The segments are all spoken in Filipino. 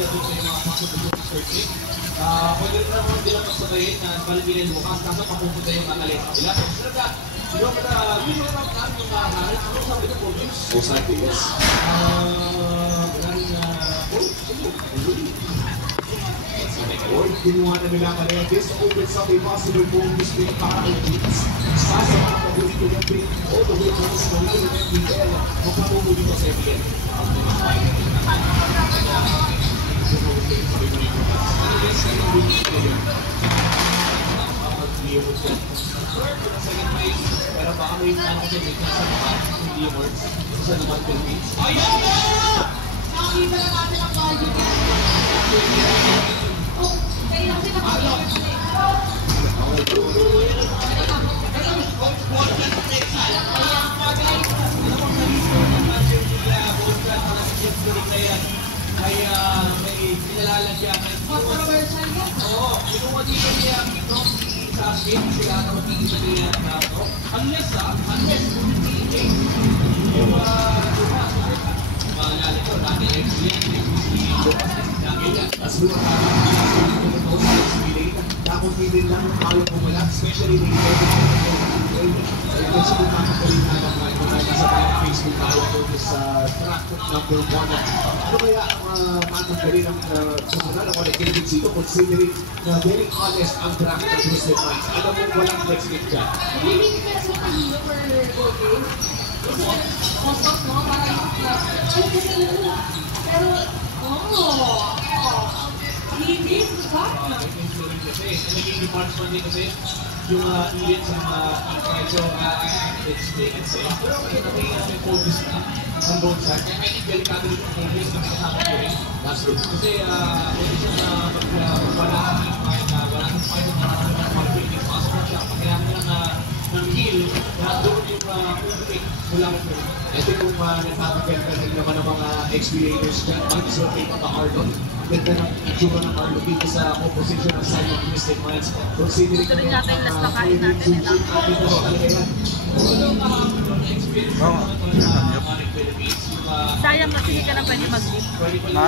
nila doon sa mga possibility searching. Pwede rin naman nila magsabayin na balibinin bukas, kaso papupunta yung analyze nila. So talaga, yung naman yung mahal, ano sabi ng problems? Most likely, yes. Wala rin Or kinuha na nila kanila. This opens up a possible goal to spin para kay Beats. Sasa mga pabuli ko yung bring all the way to this moment ng FBL. Magpapungo dito sa FBL. Pero baka may ano kasi may nasa mga hindi awards sa naman Philippines. Nakakita na natin ang value niya. Oh, kaya kasi nakakita kaya may pinalala siya. controversial yan. Oo, kinuha dito niya sa akin, sila na magiging niya na ito. Unless kung hindi yung maalala ko, dati excellent As we were nakakonsili lang yung kaya bumala, especially na yung kasi kung makakalit na naman kung nasa Facebook tayo ko sa track number 1. Ano kaya ang matanggalin ng sumunod ako na Kevin dito considering na very honest ang track ng Twisted Minds. Alam mo, walang flex gift dyan. Hindi ka sa kanino for gold game. Kasi most of mo, parang ay kasi yun. Pero, hindi ba? Naging department din kasi yung event sa mga medyo it's big and safe. Pero may focus na on both sides. I think delikado rin yung focus na kasama ko rin. That's true. Kasi kondisyon na wala kang fight na wala kang fight na mag-training passport siya. Kailangan lang ng heal na doon yung moving mula mo po. Ito yung nagtatagal ka rin naman ng mga XP-laters dyan. Mag-survey pa ba Arnold? Ganda ng itsura ng Arnold dito sa composition ng side of Twisted Minds. Considering Ito rin natin yung last na kain natin. dito talaga yan. Sayang kasi hindi ka na pwede mag-gift. Mag-gift. Diba?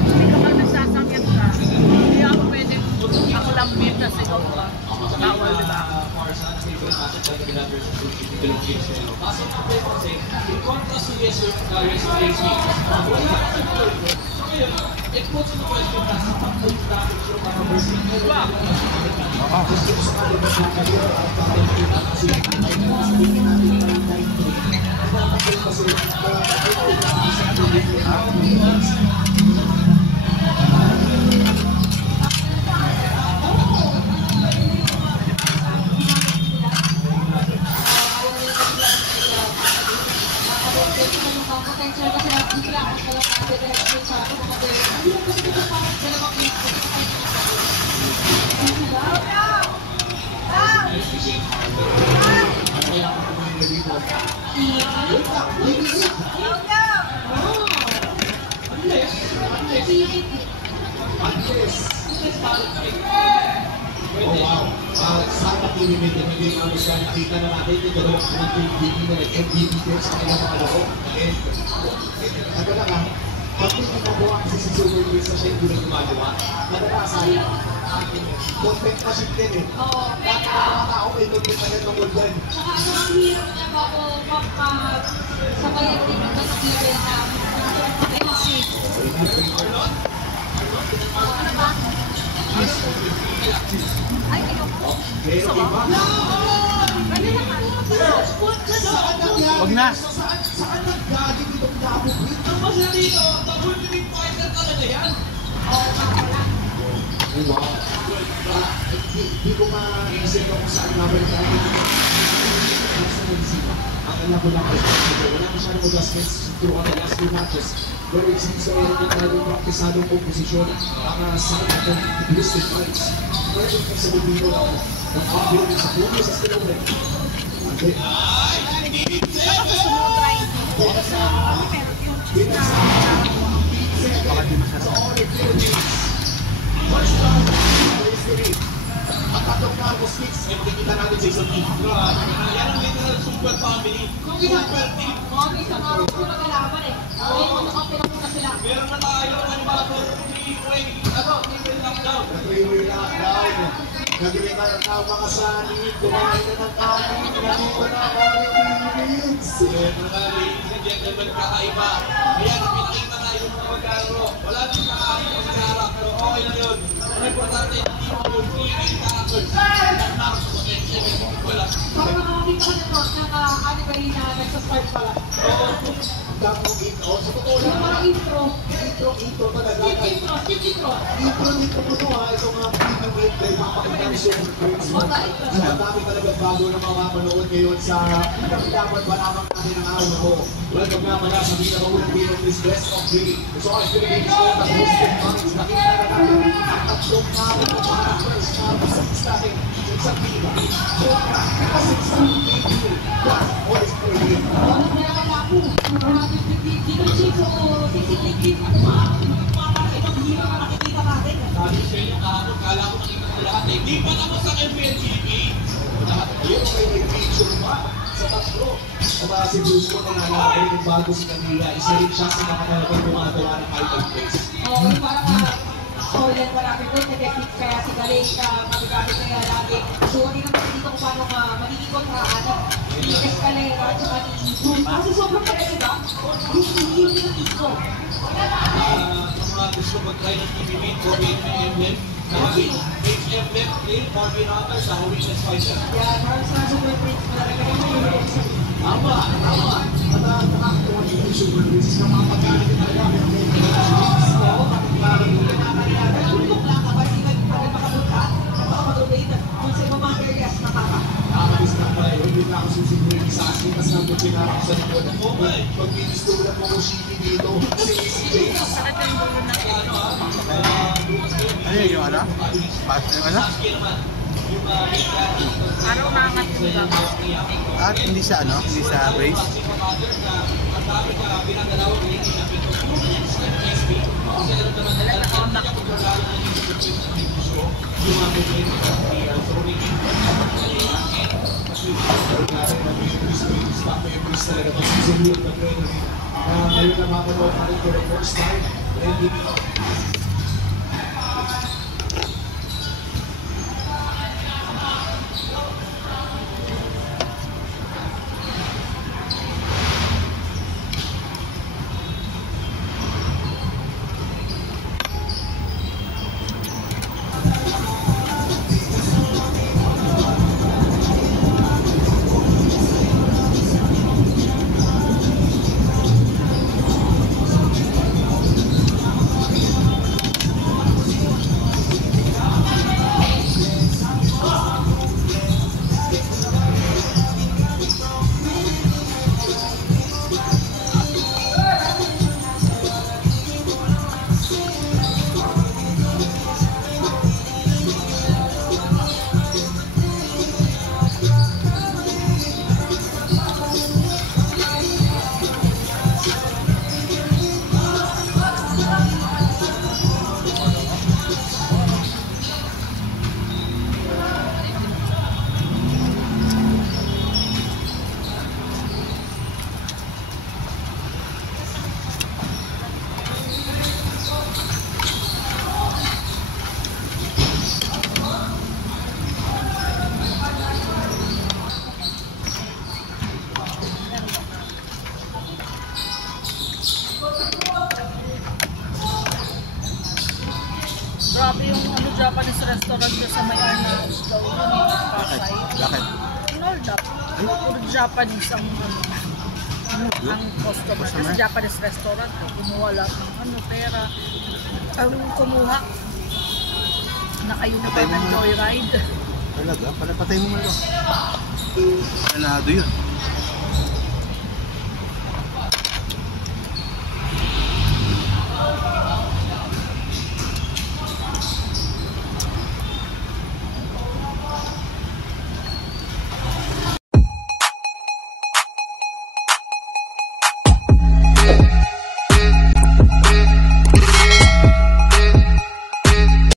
Hindi ka pag nagsasamyat ka. Hindi ako pwede ako lang gift na sigaw ka. Bawal, diba? In contrast to yes, it puts the question na sa pag-traffic show para versus potential kasi hindi lang ako pala sa direct sa ako kasi hindi lang kasi dito parang sila Oh wow! Sana pinimit na hindi namin siya nakita na natin yung dalawang MVP na nag-MVP din sa kanilang mga laro. And, ito na nga, pag may ginagawa kasi si Super Luis na siya hindi na gumagawa, madalasan, content pa siya din eh. Lahat ng mga tao may content na yan ng world wide. Saka ano ang hirap niya bago sabayan din ito sa level na MC. Ano ba? Ay, ayoko. Gusto mo? Huwag na! Saan nag-gagin itong double beat? Ang mas na dito, double beat fighter talaga yan. Wow! Hindi ko ma-isip kung saan namin namin. Ang alam ko lang kayo, wala masyadong adjustments throughout the last few matches. Pero it seems na meron din talagang praktisadong komposisyon ang side ng Twisted Minds. Pero yung kasabi dito ng upgrade sa puno sa Stilaway. At tatlong Marcos Kicks, ay makikita natin sa isang team. Yan ang literal super family. Super team. Mga isang araw ko na kalaban eh. Ay, magkakapilang muna sila. Meron na tayo ng mga three-way lockdown. Nag-3-way lockdown. Nag-3-way lockdown mga sanit. Kumain na ng kanin. Nandito na ang aming Philippines. Siyempre na, ladies and gentlemen, kakaiba. Ayan, pinakita na yung mga magkano. Wala nang kakaiba sa harap, pero okay na yun. Ang importante, hindi mo yung three-way tackles. Nag-knock sa potential. Wala. Parang nakakita ko nito ng anime na nagsastart pala. Oo. Damo intro. Sa totoo Yung lang, mga intro. intro talaga. Skip intro. Intro dito po ito ha. Ito mga Philippines dahil makakita ng super greats mo. Ang dami talaga bago na mamamanood ngayon sa dapat ba lamang natin ang araw mo. Welcome nga pala sa pinakaulang game of this best of three. So ang Philippines ko na hosted months. Nakita na natin ang tatlong namin ng mga first sa natin sa isang team. Sobra. Kasi sa team. That's all is for you. Ano kaya kaya po? Dito Chico o Sisiligid. Para ibang hero na nakikita natin. Sabi sa inyo kahapon, kala ko nakita ko lahat eh. Di pa tapos ang MPLTV. Ayun, may picture pa sa tatlo. Ang mga si Bruce ko na nalakay ng bago si Camila. Isa rin siya sa mga talagang gumagawa ng idol place. Oo, parang stolen pa natin doon. Nag-exit kaya si Galing mabigamit kaya lagi. So, hindi naman dito kung paano magiging kontraan. Ni Escalera at saka ni Bruce. Kasi sobrang pala ba? Yung dito. Sa mga gusto mag-try ng TVB, Corbin na emblem. Nakabit, emblem, play, Corbin Hunter sa Witness Fighter. Yan, parang sa Super Prince mo na nagkakaroon. Tama, tama. At nakakatawa dito yung super greats na mga pagkalit na talaga. Oo, parang tulog lang kapag hindi ka makapunta. Makapag-donate kung sa mga areas na kaka. Nakakalis na pala yun. Hindi na ako susunod sa akin. Tapos nandun pinarap sa likod. Pag ministulan mo kung shitty dito, si James. Sakit yung dulo na yun. Ano yun, yung ano? Yung ano? Araw umangat yung gabo. At hindi sa ano? Hindi sa brace? Wala na contact ko. Ngayon na mapanood natin for the first time. Grabe yung ano, Japanese restaurant dyan sa may Arnaud daw. Bakit? Pasay. Bakit? Arnaud daw. Puro Japanese ang ang customer. Kasi Japanese restaurant, kumuha lahat ng ano, pera. Ang kumuha, nakayuniform ng joyride. Talaga? Patay mo man ito. Panado yun.